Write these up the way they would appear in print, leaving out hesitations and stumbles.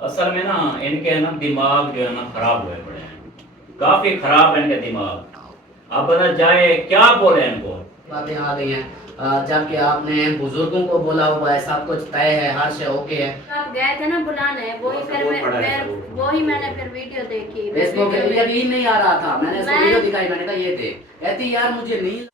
असल में ना इनके ना दिमाग जो है ना खराब हुए पड़े हैं, काफी खराब है इनके दिमाग। आप बता जाए क्या बोले इनको। बातें आ गई हैं। जबकि आपने बुजुर्गों को बोला हुआ है, सब कुछ तय है, हर से ओके है। आप गए थे ना बुलाने, वही फिर वही मैंने फिर वीडियो देखी। इसको फिर यकीन नहीं आ रहा था, मैंने इसको वीडियो दिखाई, मैंने कहा ये थे, कहती यार मुझे नहीं।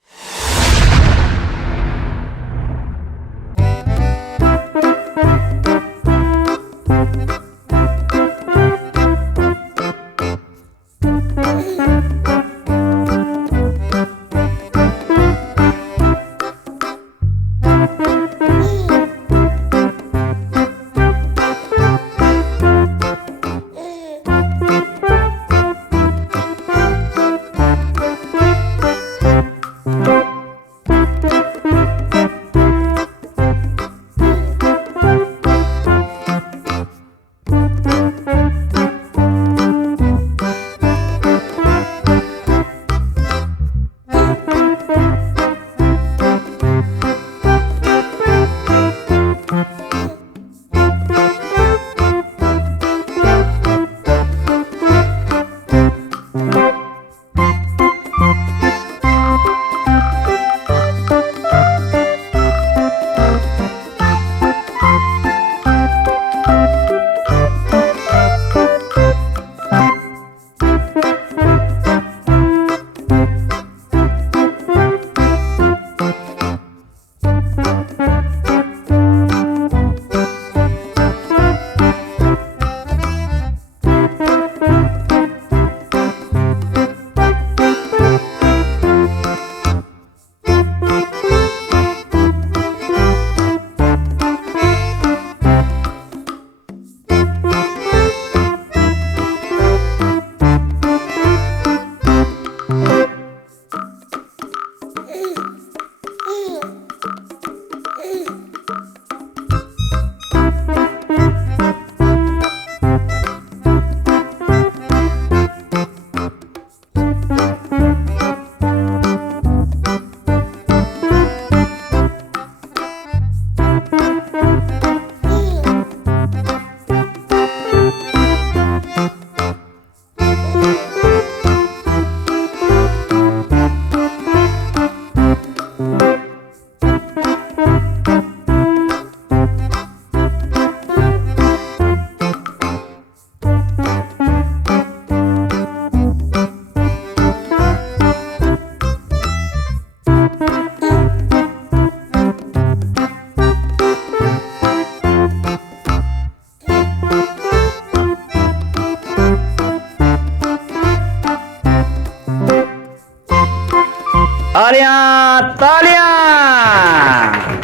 तालियां तालियां,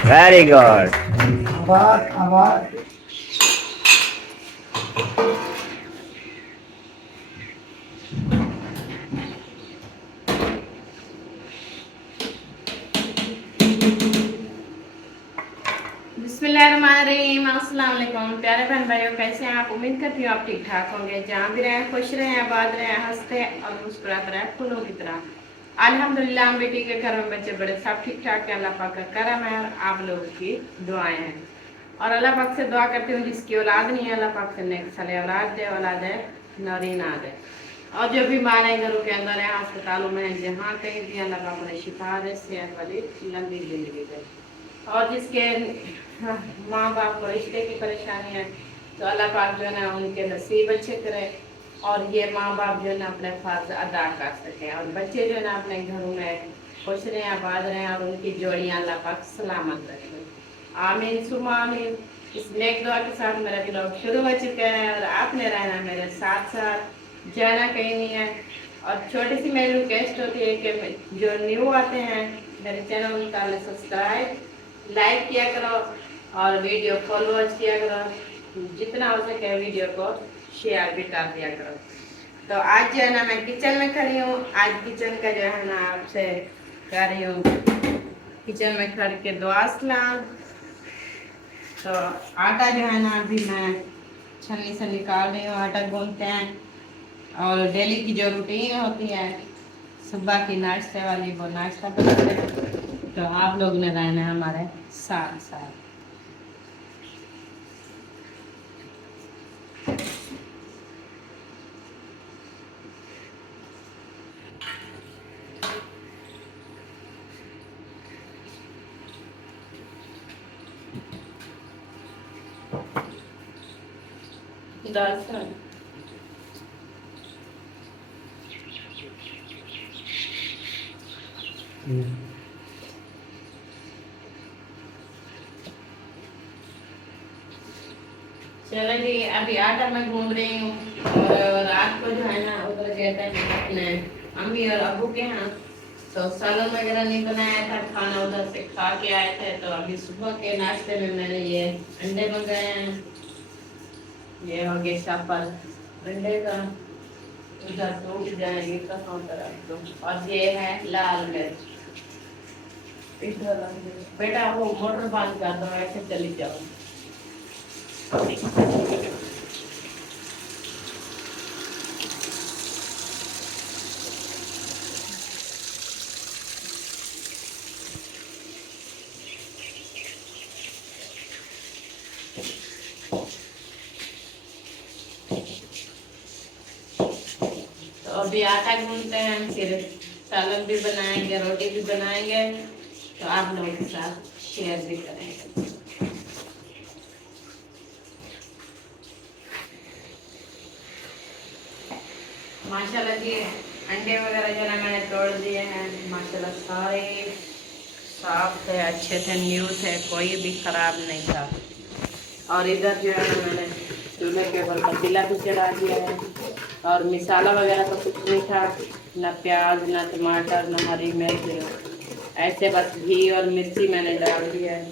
वेरी गुड। आवाज आवाज। बिस्मिल्लाहिर्रहमानिर्रहीम, अस्सलाम वालेकुम प्यारे बहन भाइयों, कैसे हैं आप? उम्मीद करती हूँ आप ठीक ठाक होंगे। जहाँ भी रहें खुश रहें, आबाद रहें, हंसते और मुस्कुराते रहें फूलों की तरह। अल्हम्दुलिल्लाह हम बेटी के घर में बच्चे बड़े सब ठीक ठाक है, अल्लाह पाक का करम है और आप लोगों की दुआएं हैं। और अल्लाह पाक से दुआ करती हूँ जिसकी औलाद नहीं है, अल्लाह पाक से नेक साले औलाद दे, औलाद है नौरीना दे। और जो बीमार है घरों के अंदर है, अस्पतालों में है, जहाँ कहीं भी अल्लाह पाक उन्हें शिफा दे, सेहत वाली लंबी जिंदगी दे। और जिसके माँ बाप को रिश्ते की परेशानी है तो अल्लाह पाक जो है ना उनके नसीब अच्छे करे और ये माँ बाप जो है ना अपने फर्ज अदा कर सकें और बच्चे जो है ना अपने घरों में खुश रहें, आबाद रहें और उनकी जोड़ियाँ अल्लाह पाक सलामत रखें। आमीन सुमा आमीन। इस नेक दुआ के साथ मेरा ब्लॉग शुरू हो चुका है और आपने रहना मेरे साथ साथ, जाना कहीं नहीं है। और छोटी सी मेरी रिक्वेस्ट होती है कि जो न्यू आते हैं मेरे चैनल उनका सब्सक्राइब लाइक किया करो और वीडियो फॉलोअर्स किया करो, जितना हो सके वीडियो को शेयर भी कर दिया करो। तो आज जो है ना मैं किचन में खड़ी हूँ, आज किचन का जो है ना आपसे कर रही हूँ, किचन में खड़ के दुआ सलाम। तो आटा जो है ना अभी मैं छन्नी से निकाल रही हूँ, आटा गूंथते हैं और डेली की जो रूटीन होती है सुबह की नाश्ते वाली वो नाश्ता बनाते हैं। तो आप लोग ने रहना है हमारे साथ साथ। 10 साल। चलो जी, अभी आटा में घूम रही हूँ और रात को जो है ना उधर गए थे अपने अम्मी और अबू के यहाँ, तो सालन वगैरह नहीं बनाया था, खाना उधर से खा के आए थे। तो अभी सुबह के नाश्ते में मैंने ये अंडे मंगाए हैं, ये हो गए शापर अंडे का, उधर टूट जाएंगे कहाँ तरफ तो। और ये है लाल मिर्च। बेटा वो मोटर बंद कर दो, ऐसे चली जाओ। तो अभी आटा गूंथते हैं, फिर सालन भी बनाएंगे, रोटी भी बनाएंगे, तो आप लोगों के साथ शेयर भी करेंगे। माशाल्लाह जी, अंडे वगैरह जो है मैंने तोड़ दिए हैं, माशाल्लाह सारे साफ थे, अच्छे थे, न्यू थे, कोई भी खराब नहीं था। और इधर जो है मैंने चूल्हे के ऊपर पतीला भी चढ़ा दिया है, और मिसाला वगैरह तो कुछ नहीं था, ना प्याज ना टमाटर ना हरी मिर्च, ऐसे बस घी और मिर्ची मैंने डाल दिया है।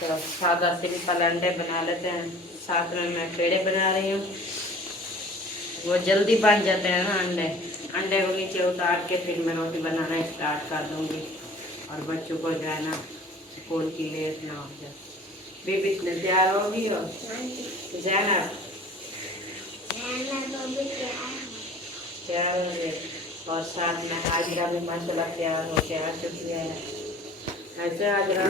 तो सादा सिंपल अंडे बना लेते हैं, साथ में मैं पेड़े बना रही हूँ, वो जल्दी बन जाते हैं ना अंडे। अंडे को नीचे उतार के फिर मैं रोटी बनाना स्टार्ट कर दूँगी, और बच्चों को जो है ना स्कूल की लेट ना हो जाए। बेबी इतने तैयार होगी और ज़ैनब तैयार हो गए, और साथ में हाजरा भी माशाल्लाह तैयार हो के आ चुकी है। ऐसे हाजरा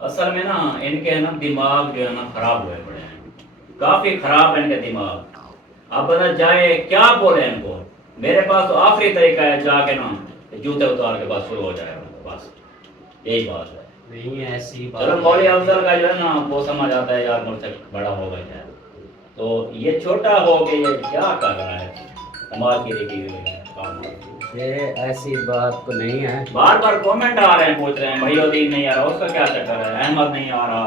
असल में ना इनके ना दिमाग जो है ना खराब हुए पड़े हैं, काफी खराब है इनके दिमाग। अब बता जाए क्या बोले इनको। मेरे पास तो आखिरी तरीका है, जाके ना जूते उतार के बस शुरू हो जाएगा, बस यही बात है। नहीं ऐसी बात चलो मौली अफजल का जो है ना वो समझ आता है यार, मुझसे बड़ा हो गया है, तो ये छोटा हो के ये क्या कर रहा है, कमाल की देखी हुई है। ये ऐसी बात तो नहीं है। बार बार कमेंट आ रहे हैं, पूछ रहे हैं भैयोदीन नहीं आ रहा, उसका क्या चक्कर है, अहमद नहीं आ रहा,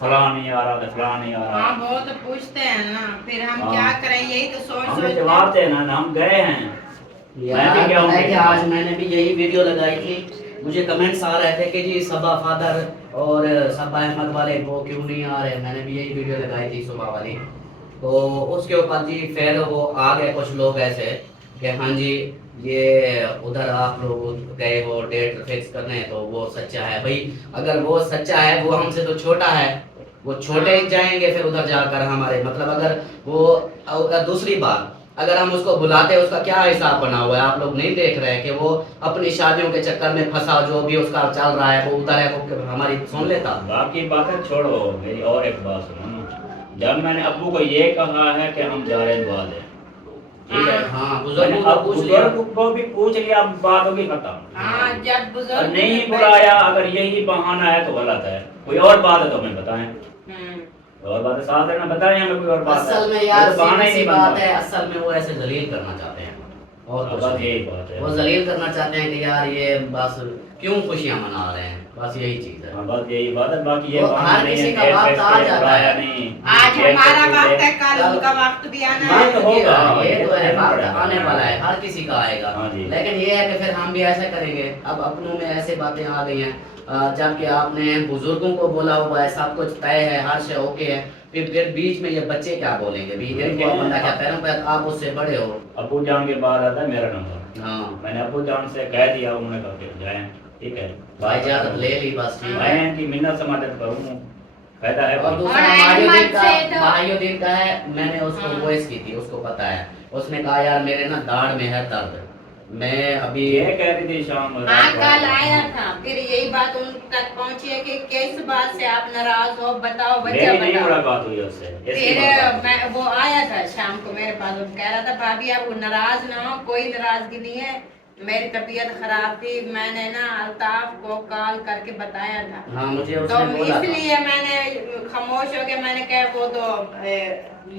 फलां नहीं आ रहा, तो फलां नहीं आ रहा। हाँ वो तो पूछते हैं ना, फिर हम हाँ। क्या करें, यही तो सोच हमने सोच जवाब देना ना, हम गए हैं। यार मैं भी क्या पता है हूँ कि आज मैंने भी यही वीडियो लगाई थी, मुझे कमेंट्स आ रहे थे कि जी सबा फादर और सबा अहमद वाले वो क्यों नहीं आ रहे। मैंने भी यही वीडियो लगाई थी सुबह वाली, तो उसके ऊपर जी फिर वो आ गए कुछ लोग ऐसे कि हाँ जी ये उधर आप लोग गए हो डेट फिक्स करने, तो वो सच्चा है। भाई अगर वो सच्चा है, वो हमसे तो छोटा है, वो छोटे जाएंगे फिर उधर जाकर हमारे, मतलब अगर वो दूसरी बात, अगर हम उसको बुलाते उसका क्या हिसाब बना हुआ है, आप लोग नहीं देख रहे हैं कि वो अपनी शादियों के चक्कर में फंसा, जो भी उसका चल रहा है वो उधर है, वो हमारी सुन लेता। बाकी बातें छोड़ो, मेरी और एक बात सुनो ना। जब मैंने अब्बू को ये कहा है कि हम जा रहे हैं दुआ दें, ठीक है, हाँ मैंने अब बुजुर्ग को भी पूछ लिया, अब बात होगी खत्म। हाँ जब और बुजुर्ग नहीं बुलाया, अगर यही बहाना है तो गलत है। कोई और बात है तो हमें बताएं, और बात साथ है ना, बताएं हमें कोई और बात है। असल में यार ये तो बहाना ही सीधी सी नहीं बात बनता। है, असल में वो ऐसे जलील करना चाहते हैं, और कुछ बस नहीं। यही बात है। वो जलील करना चाहते हैं कि यार ये बस क्यों खुशियां मना रहे हैं, बस यही चीज है। हाँ, बस यही बात है, बाकी ये वो बात हर नहीं किसी है का कि वक्त पैसे आ जाता है। बढ़ाया नहीं। आज पैसे हमारा से- वक्त है, कल उनका वक्त भी आना हाँ, है। तो होगा, ये तो है, ये वक्त पड़ेगा। आने वाला है, हर किसी का आएगा। हाँ जी। लेकिन ये है कि फिर हम भी ऐसा करेंगे। अब अपनों में ऐसे बातें आ गई हैं, जबकि आपने बुजुर्गों को बोला हुआ है, सब कुछ तय है, हर शे ओके है, फिर बीच में ये बच्चे क्या बोलेंगे भी, इनको बंदा क्या पैरों पे, आप उससे बड़े हो। अबू जान के बाद आता है मेरा नंबर। हाँ मैंने अबू जान से कह दिया, उन्होंने कहा कि जाएं, ठीक है, भाई इजाजत ले ली, बस ठीक मैं है। इनकी मिन्नत से मदद करूँ, फायदा है और कोई? दूसरा और महायुद्दीन अहमद का, से तो- महायुद्दीन का है, मैंने उसको हाँ। वॉइस की थी, उसको पता है। उसने कहा यार मेरे ना दाढ़ में है दर्द, मैं अभी ये कह रही थी शाम हाँ रात को कल आया आया था, फिर यही बात उन तक पहुंची है कि किस बात से आप नाराज हो, बताओ बच्चा मेरी नहीं बताओ। मुलाकात हुई उससे, इसकी फिर मुलाकात हुई। मैं वो आया था शाम को मेरे पास, वो कह रहा था भाभी आप नाराज ना हो, कोई नाराजगी नहीं है, मेरी तबीयत खराब थी, मैंने ना अल्ताफ को कॉल करके बताया था, हाँ मुझे तो उसने बोला था। इसलिए मैंने खामोश हो गया। मैंने कहा वो तो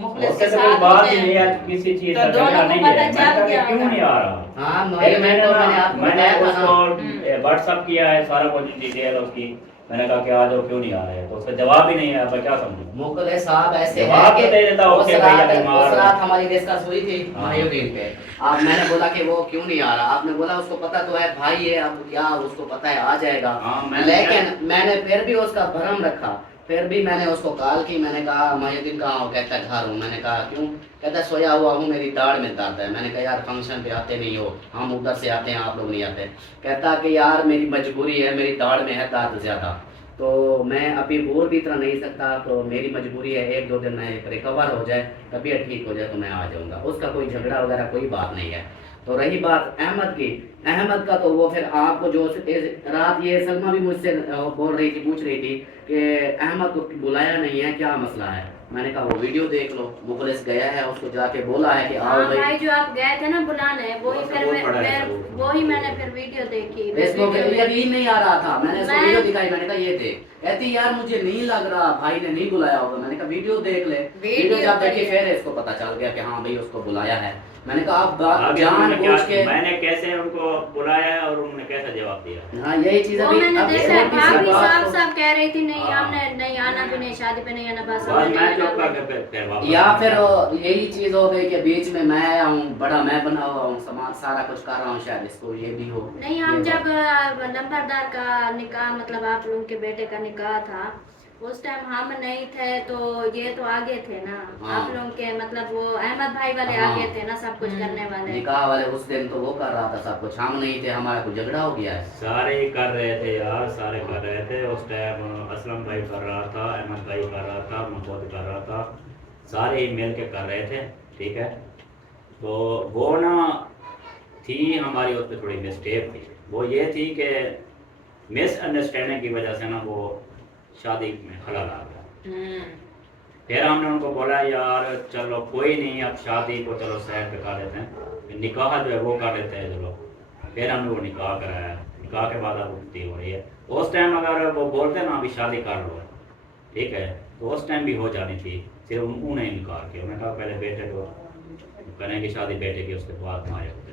मुखलिस उससे के तो कोई साथ बात होते ही नहीं हैं। है, किसी चीज तो का दोनों झगड़ा को नहीं पता है। चल मैंने कहा गया कि क्यों होगा। नहीं आ रहा? हाँ फिर मैंने मैंने आपको मैंने बताया था ना। उसको व्हाट्सअप किया है, सारा कुछ डिटेल उसकी, मैंने कहा कि आ जाओ, क्यों नहीं आ रहे? तो उसका जवाब ही नहीं है, मैं क्या समझूं? मुकले साहब ऐसे जवाब है तो कि दे देता, उस ओके भैया रात बीमार उस हूं। रात हमारी डिस्कस हुई थी हाँ। महायुद्दीन पे। आप मैंने बोला कि वो क्यों नहीं आ रहा, आपने बोला उसको पता तो है भाई है, अब क्या उसको पता है आ जाएगा। हाँ, लेकिन मैंने फिर भी उसका भरम रखा, फिर भी मैंने उसको कॉल की, मैंने कहा महायुद्दीन कहाँ हो? कहता है घर हूँ। मैंने कहा क्यों? कहता है सोया हुआ हूँ, मेरी दाढ़ में दर्द है। मैंने कहा यार फंक्शन पे आते नहीं हो, हम उधर से आते हैं, आप लोग नहीं आते। कहता कि यार मेरी मजबूरी है, मेरी दाढ़ में है दर्द ज़्यादा, तो मैं अभी बोल भी इतना नहीं सकता, तो मेरी मजबूरी है, 1-2 दिन में रिकवर हो जाए, तबीयत ठीक हो जाए तो मैं आ जाऊँगा। उसका कोई झगड़ा वगैरह कोई बात नहीं है। तो रही बात अहमद की, अहमद का तो वो फिर आपको जो रात ये सलमा भी मुझसे बोल रही थी, पूछ रही थी कि अहमद को बुलाया नहीं है, क्या मसला है? मैंने कहा वो वीडियो देख लो, मुखलिस गया है, उसको जाके बोला है कि आओ हाँ भाई। भाई जो आप गए थे ना बुलाने, वही वो फिर वो पड़ा है मैं सब। वही मैंने फिर वीडियो देखी। इसको वीडियो फिर यकीन नहीं आ रहा था, मैंने इसको मैं- वीडियो दिखाई, मैंने कहा ये देख। कहती यार मुझे नहीं लग रहा, भाई ने नहीं बुलाया होगा। मैंने कहा वीडियो देख ले। वीडियो जब देखी फिर इसको पता चल गया कि हाँ भाई उसको बुलाया है। मैंने कहा आप आगे जान उन्होंने बूझ क्या- के, मैंने कैसे उनको बुलाया है और उन्होंने कैसा जवाब दिया? हाँ यही चीज वो अभी मैंने अब देखा इसमें है, किसी भाभी बात साहब को- साहब कह रही थी नहीं हाँ। आपने नहीं आना भी नहीं, शादी पे नहीं आना, बस बस हमें मैं नहीं चुप आना। करके फिर वापस या फिर यही चीज हो गई कि बीच में मैं आया हूँ, बड़ा मैं बना हुआ हूँ, समाज सारा कुछ कर रहा हूँ, शायद इसको ये भी हो। नहीं हम ये जब बात। नंबरदार का निकाह, मतलब आप लोगों के बेटे का निकाह था, उस टाइम हम नहीं थे, तो ये तो आगे थे ना। हाँ। आप लोगों के मतलब वो अहमद भाई वाले हाँ। आगे थे ना, सब कुछ करने वाले। निकाह वाले उस दिन तो वो कर रहा था सब कुछ, हम नहीं थे, हमारा कुछ झगड़ा हो गया है। सारे ही कर रहे थे यार, सारे कर रहे थे उस टाइम। असलम भाई कर रहा था, अहमद भाई कर रहा था, महमूद कर रहा था, सारे ही मिल के कर रहे थे, ठीक है। तो वो ना थी हमारी उस पर थोड़ी मिस्टेक थी। वो ये थी कि मिसअंडरस्टैंडिंग की वजह से ना वो शादी में खलल आ गया। फिर हमने उनको बोला यार चलो कोई नहीं, अब शादी को चलो साइड पे कर देते हैं, निकाह जो है वो कर देते हैं चलो। फिर हमने वो निकाह कराया, निकाह के बाद अब उठती हो रही है। उस टाइम अगर वो बोलते ना अभी शादी कर लो, ठीक है, तो उस टाइम भी हो जानी थी, सिर्फ उन्हें इनकार किया। उन्होंने कहा पहले बेटे को करेंगे शादी, बेटे की उसके बाद हमारे होते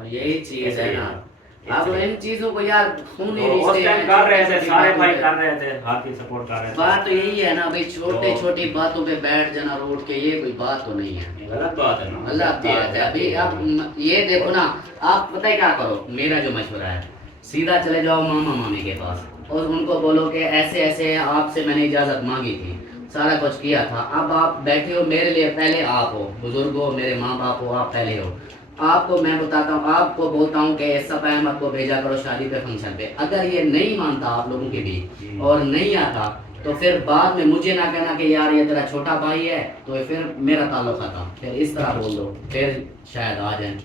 और यही चीज है ना, अब इसलिए। इन चीजों को यार खूनी तो उस रिश्ते टाइम हैं, कर रहे थे, छोटी-छोटी सारे बातों भाई पे। कर रहे थे, हाथ की सपोर्ट कर रहे थे। बात तो यही है ना भाई, छोटे तो- छोटी बातों पे बैठ जाना रोड के, ये कोई बात तो नहीं है। ये गलत बात है ना, गलत बात है। अभी अब ये देखो ना, आप पता है क्या करो, मेरा जो मशवरा है, सीधा चले जाओ मामा मामी के पास और उनको बोलो कि ऐसे ऐसे आपसे मैंने इजाजत मांगी थी, सारा कुछ किया था, अब आप बैठे हो मेरे लिए, पहले आप हो, बुजुर्ग हो, मेरे माँ बाप हो, आप पहले हो। आपको मैं बताता हूँ, आपको बोलता हूँ कि सब अहमद को भेजा करो शादी पे, फंक्शन पे। अगर ये नहीं मानता आप लोगों के भी और नहीं आता, तो फिर बाद में मुझे ना कहना कि यार ये तेरा छोटा भाई है, तो फिर मेरा ताल्लुक खत्म। फिर इस तरह बोल दो, फिर शायद आ जाए,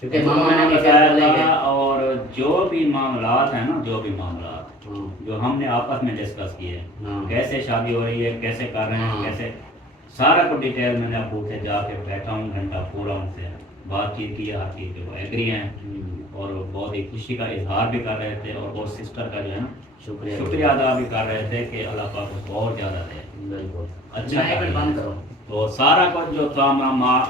क्योंकि तो मामा मैंने मामी फिर बताया बोलेंगे। था। और जो भी मामलात हैं ना, जो भी मामलात हाँ, जो हमने आपस में डिस्कस किए, हाँ। कैसे शादी हो रही है, कैसे कर रहे हैं, हाँ। कैसे, सारा कुछ डिटेल मैंने अबू से जाके बैठा हूँ, घंटा पूरा उनसे बातचीत की, हर चीज़ पे वो एग्री हैं हम्म। और बहुत ही खुशी का इजहार भी कर रहे थे। और वो सिस्टर का जो है ना शुक्रिया शुक्रिया अदा भी कर रहे थे कि अल्लाह पाक उसको और ज़्यादा दे। बिल्कुल। अच्छा एक मिनट बंद करो। तो सारा कुछ जो था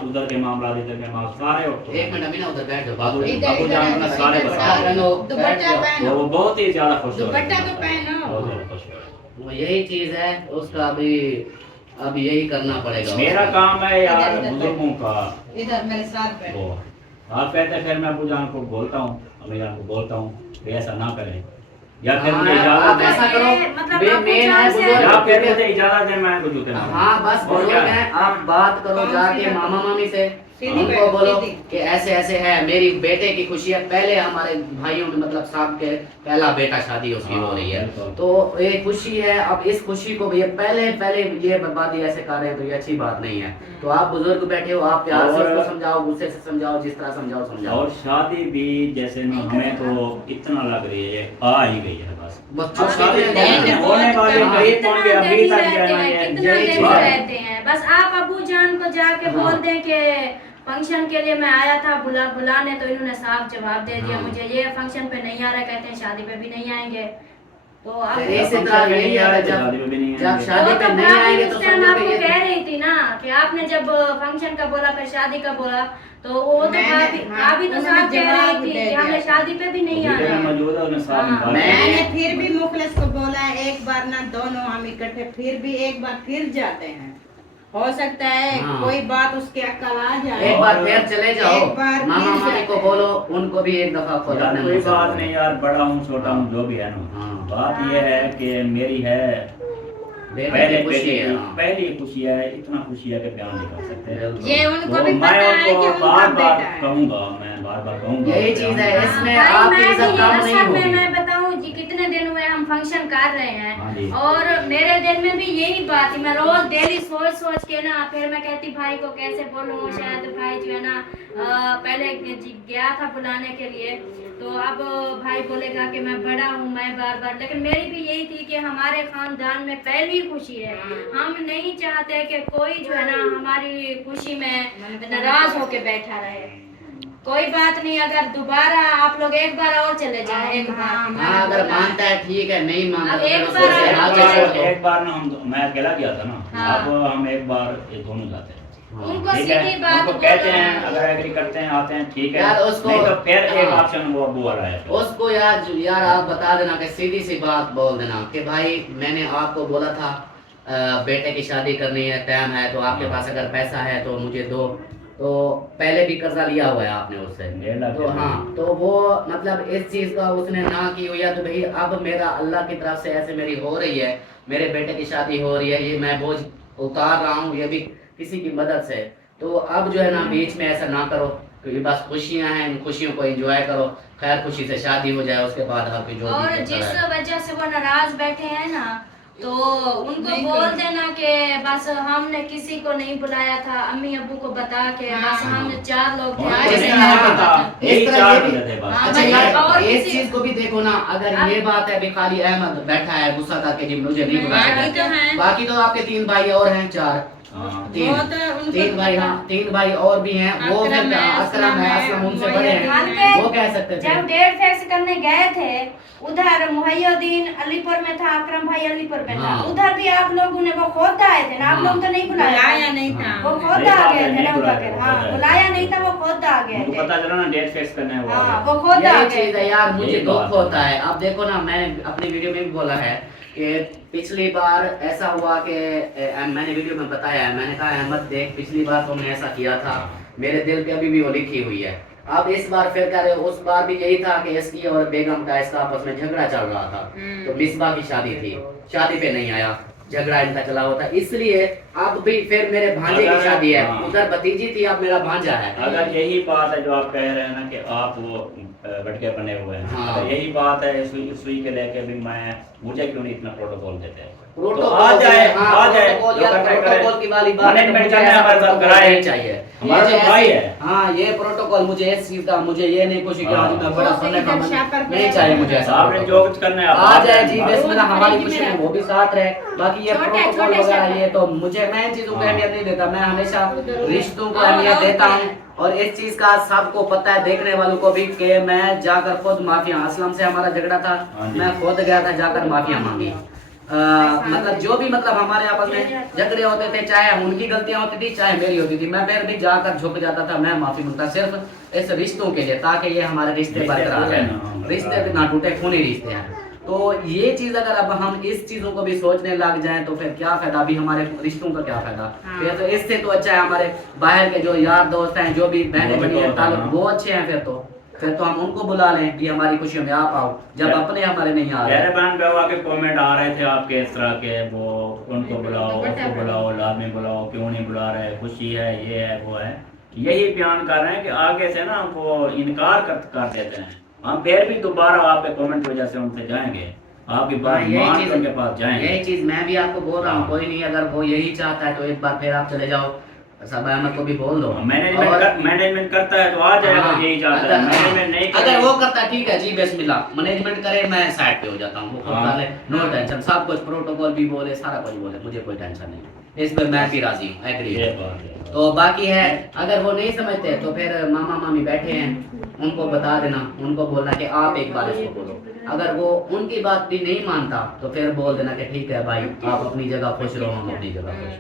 उधर के मामला इधर के मामला सारे एक मिनट अभी ना उधर बैठ जाओ, बात बाबू करो। बाबू जान ने सारे बताए। दुपट्टा तो पहनो, वो बहुत ही ज़्यादा खुश हो दुपट्टा तो पहनो। बहुत ज़्यादा खुश हो। वो यही चीज है उसका, अब यही करना पड़ेगा। मेरा काम है यार इधर- इधर बुजुर्गों का इधर मेरे साथ बैठो। वो आप कहते हैं, फिर मैं अबू जान को बोलता हूँ, अम्मी जान को बोलता हूँ कि ऐसा ना करें, या फिर मुझे हाँ, इजाजत आप दें, ऐसा करो, मतलब बे आपको मेन है चांस है। बुजुर्ग। या फिर मुझे इजाजत दें, मैं कुछ जूते मारूं। हाँ बस और बुजुर्ग क्या? हैं, आप बात करो कौन जाके सी मामा मामी से, सीधी उनको बैठो, बोलो सीधी। कि ऐसे ऐसे है, मेरी बेटे की खुशी है, पहले हमारे भाइयों में मतलब साहब के पहला बेटा शादी उसकी हो रही है, बिल्कुल। तो ये खुशी है। अब इस खुशी को ये पहले ये बर्बादी ऐसे कर रहे हैं, तो ये अच्छी बात नहीं है। तो आप बुजुर्ग बैठे हो, आप प्यार से और- उसको समझाओ, गुस्से से समझाओ, जिस तरह समझाओ। और शादी भी जैसे ना हमें तो इतना लग रही है, आ ही गई है बस। बस अब शादी चुप नहीं, नहीं, होने वाली बहुत करीब कितना पहुंच गया, अभी देरी तक रहते जो है हैं, ये कितना यही देरी चीज़ है। रहते हैं। बस आप अबू जान को जाके हाँ। बोल दें कि फंक्शन के लिए मैं आया था बुलाने, तो इन्होंने साफ जवाब दे दिया हाँ। मुझे, ये फंक्शन पे नहीं आ रहा, कहते हैं शादी पे भी नहीं आएंगे। तो आप तो इसी तरह यही है, शादी में भी नहीं जब आएंगे। शादी पे नहीं आएंगे तो उस टाइम समझो आपको कि कह ये रही थी ना कि आपने जब फंक्शन का बोला फिर शादी का बोला, तो वो तो मैंने- भाभी हाँ, भाभी तो उन्होंने साफ कह रही जवाब थी दे कि हमें दिया। शादी पे भी नहीं वीडियो में आना। मौजूद है, उन्हें साफ हाँ। निकाल मैं- दिया। मैंने फिर भी मुखलिस को बोला है, एक बार ना दोनों हम इकट्ठे फिर भी एक बार फिर जाते हैं, हो सकता है हाँ। कोई बात उसके अकल आ जाए। एक बार फिर चले जाओ, एक बार मामा फिर मामी जाते को हैं। बोलो, उनको भी एक दफा खुद यार अपने कोई मुंह से बात बोलो। नहीं यार, बड़ा हूँ छोटा हूँ जो भी है ना, हाँ। बात ये है कि मेरी है बेटे पहले की खुशी है, हाँ। पहली खुशी है, इतना खुशी है कि बयान नहीं कर सकते। ये उनको तो भी मैं पता है कि उनको उनका बार बेटा बार है। कहूँगा, मैं बार बार कहूँगा, यही चीज है, बयान- इसमें भाई, आपकी मैं इज्जत भी कम नहीं असल में होगी। मैं बताऊं जी, कितने दिन हुए हम फंक्शन कर रहे हाँ जी। हैं, और मेरे दिल में भी यही बात थी। मैं रोज डेली सोच सोच के ना फिर मैं कहती भाई को कैसे बोलूं, शायद भाई जो है ना पहले गया था बुलाने के लिए, तो अब भाई बोलेगा कि मैं बड़ा हूँ, मैं बार, लेकिन मेरी भी यही थी कि हमारे खानदान में पहली खुशी है, हम नहीं चाहते कि कोई जो है ना हमारी खुशी में नाराज होके बैठा रहे। कोई बात नहीं, अगर दोबारा आप लोग एक बार और चले जाएं, एक बार। हाँ अगर मानता है ठीक है, नहीं मानता अब तो एक फिर बार उसको आप हाथ लोग- से छोड़ दो। एक बार ना मैं अकेला गया था ना, हाँ। अब हम एक बार ये दोनों जाते हैं, उनको ठीक है, सीधी बात उनको कहते हैं, बोलो। अगर एग्री करते हैं आते हैं, ठीक है, यार उसको- नहीं तो फिर एक हाँ। ऑप्शन वो अबू वाला है। उसको यार आप बता देना कि सीधी सी बात बोल देना कि भाई मैंने आपको बोला था बेटे की शादी करनी है, टाइम है, तो आपके पास अगर पैसा है तो मुझे दो, तो पहले भी कर्जा लिया हुआ है आपने उससे, 1.5 लाख तो हाँ, तो वो मतलब इस चीज का उसने ना की हुई है, तो भाई अब मेरा अल्लाह की तरफ से ऐसे मेरी हो रही है, मेरे बेटे की शादी हो रही है, ये मैं बोझ उतार रहा हूँ, ये भी किसी की मदद से। तो अब जो है ना बीच में ऐसा ना करो, क्योंकि बस खुशियां हैं, इन खुशियों को एंजॉय करो, खैर खुशी से शादी हो जाए, उसके बाद आपकी जो और भी जिस है। वजह से वो नाराज बैठे हैं ना, तो उनको नहीं बोल करो। देना कि बस हमने किसी को नहीं बुलाया था, अम्मी अब्बू को बता के हाँ। बस हम 4 लोग थे। और आज कुछ इस नहीं तरह- पता, इस यही तरह 4 ये भी- बंदे थे बस। हाँ, अच्छा भाई, यार और इस किसी- चीज को भी देखो ना, अगर अब- ये बात है अभी खाली अहमद बैठा है गुस्सा करके जी मुझे नहीं बुलाया बाकी तो हैं। बाकी तो आपके 3 भाई और हैं, 4 हाँ। तीन वो तो उनको 3 भाई, पता- हाँ 3 भाई और भी हैं, वो अकरम फिर है, अकरम है, असलम उनसे मुहैय्यद बड़े है। हैं, वो कह सकते थे। जब डेट फिक्स करने गए थे, उधर मुहैय्यदीन अलीपुर में था, अकरम भाई अलीपुर में था, हाँ। उधर भी आप लोगों ने वो खुद आए थे ना, आप हाँ। लोग तो नहीं बुलाया बुलाया नहीं था वो हमने। खुद नहीं, आ गए नहीं थे ना बुलाया, उधर, वो हाँ खुद आए। बुलाया नहीं था, वो खुद आ गए उनको थे। पता चला ना डेट फिक्स करना है वो हाँ आ वो गए। खुद आ यही गए चीज है थे। यार, मुझे यही दुख बात है। होता है। अब देखो ना, मैंने अपनी वीडियो में भी बोला है कि पिछली बार ऐसा हुआ कि मैंने वीडियो में बताया है, मैंने कहा अहमद देख पिछली बार तुमने ऐसा किया था, मेरे दिल पे अभी भी वो लिखी हुई है। अब इस बार फिर कह रहे हो, उस बार भी यही था कि इसकी और बेगम का इसका आपस में झगड़ा चल रहा था, तो मिसबा की शादी थी, शादी पे नहीं आया, झगड़ा इनका चला हुआ था, इसलिए अब भी फिर मेरे भांजे की अगर- शादी है, हाँ। उधर भतीजी थी, अब मेरा भांजा है। अगर यही बात है जो आप कह रहे हैं ना कि आप वो बटके बने हुए हैं, हाँ। अगर यही बात है सुई के लेके भी मुझे क्यों नहीं इतना प्रोटोकॉल देते हैं? तो प्रोटोकॉल आ जाए, हाँ, आ जाए, प्रोटोकॉल जो यार, करना है प्रोटोकॉल करे। की वाली बात है, मैनेजमेंट मुझे करना है, ऐसा हमारे साथ प्रोटोकॉल कराए। नहीं चाहिए। हमारा मुझे तो भाई ऐसे- है। हाँ ये प्रोटोकॉल मुझे इस चीज का, मुझे ये नहीं खुशी कि हाँ। आज मैं बड़ा वो बनने का इधर मन शापर पे नहीं चाहिए मुझे ऐसा आपने जो प्रोटोकॉल। कुछ करना है आप आ जाए जी, बात- बिस्मिल्लाह, हमारी जी खुशी मेरा। में वो भी साथ रहे, बाकी ये छोटे- प्रोटोकॉल छोटे वगैरह शहर। ये तो मुझे, मैं इन चीजों को हाँ। अहमियत नहीं देता, मैं हमेशा रिश्तों को और- अहमियत और देता क्या? हूँ और इस चीज का सबको पता है, देखने वालों को भी, कि मैं जाकर खुद माफिया, असलम से हमारा झगड़ा था, हाँ जी। मैं खुद गया था जाकर माफिया मांगी। मतलब जो भी मतलब हमारे आपस में झगड़े होते थे, चाहे उनकी गलतियां होती थी चाहे मेरी होती थी, मैं फिर भी जाकर झुक जाता था, मैं माफी मांगता सिर्फ इस रिश्तों के लिए, ताकि ये हमारे रिश्ते रिश्ते बरकरार टूटे रहे, ना। रिश्ते ना टूटे, खूनी रिश्ते हैं। तो ये चीज अगर अब हम इस चीजों को भी सोचने लग जाएं तो फिर क्या फायदा, अभी हमारे रिश्तों का क्या फायदा। हाँ। फिर तो इससे तो अच्छा है हमारे बाहर के जो यार दोस्त हैं, जो भी बहनें वो भी बड़ी हैं, तो ताल्लुक हाँ। वो अच्छे हैं, फिर तो हम उनको बुला लें कि हमारी खुशियों में आप आओ, जब या- अपने हमारे नहीं आ मेरे रहे। बहन बेवा के कमेंट आ रहे थे आपके इस तरह के, वो उनको बुलाओ, उसको बुलाओ, लाजमी बुलाओ, क्यों नहीं बुला रहे, खुशी है, ये है, वो है। यही बयान कर रहे हैं कि आगे से ना वो इनकार कर देते हैं। हम फिर भी दोबारा आपके कमेंट की वजह से उनसे जाएंगे, आपकी बात हाँ, यही मान चीज- के उनके पास जाएंगे। यही चीज मैं भी आपको बोल रहा हूँ, हाँ। कोई नहीं, अगर वो यही चाहता है तो एक बार फिर आप चले जाओ, सब अहमद को भी बोल दो। और- मैनेजमेंट करता है तो आ जाएगा, हाँ, यही चाहता है। अगर- मैनेजमेंट नहीं अगर करे- वो करता है ठीक है जी, बिस्मिल्लाह, मैनेजमेंट करे, मैं साइड पे हो जाता हूँ, वो खुद हाँ। डाले, नो टेंशन, सब कुछ प्रोटोकॉल भी बोले, सारा कुछ बोले, मुझे कोई टेंशन नहीं, इस पे मैं भी राजी हूँ, एग्री। ये बात है। तो बाकी है, अगर वो नहीं समझते तो फिर मामा मामी बैठे हैं, उनको बता देना, उनको बोलना कि आप एक बार इसको बोलो। अगर वो उनकी बात भी नहीं मानता तो फिर बोल देना कि ठीक है भाई, आप अपनी जगह खुश रहो, हम अपनी जगह खुश।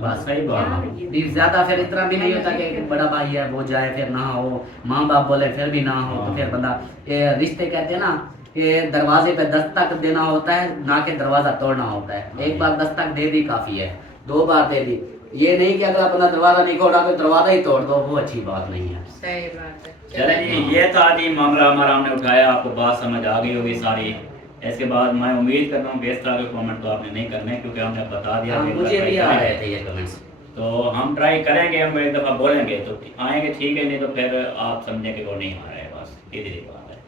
बस सही बात है। भी ज्यादा फिर इतना भी नहीं होता कि एक बड़ा भाई है वो जाए फिर ना हो, माँ बाप बोले फिर भी ना हो, तो फिर बंदा, ये रिश्ते कहते हैं ना कि दरवाजे पे दस्तक देना होता है, ना कि दरवाजा तोड़ना होता है। एक बार दस्तक दे दी काफी है, 2 बार दे दी, ये नहीं कि अगला बंदा दरवाजा नहीं खोला तो दरवाजा ही तोड़ दो, वो अच्छी बात नहीं है। सही बात है। चले जी, ये था जी मामला हमारा, हमने उठाया, आपको बात समझ आ गई होगी सारी। इसके बाद मैं उम्मीद करता हूँ कि इस तरह के कमेंट तो आपने नहीं करने, क्योंकि हमने बता दिया हाँ, कि मुझे भी आ ट्राई रहे करेंगे। थे ये कमेंट्स। तो हम ट्राई करेंगे, हम एक दफ़ा बोलेंगे तो आएंगे, ठीक है, नहीं तो फिर आप समझें कि वो नहीं आ रहे, बस सीधी सी बात है।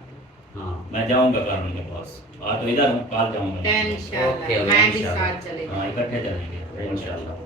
हाँ, मैं जाऊँगा कल उनके पास, आज तो इधर हूँ, कल जाऊँगा। इंशाल्लाह ओके, मैं भी इंशाल्लाह। साथ चलेगी। हाँ, इकट्ठे चलेंगे इंशाल्लाह।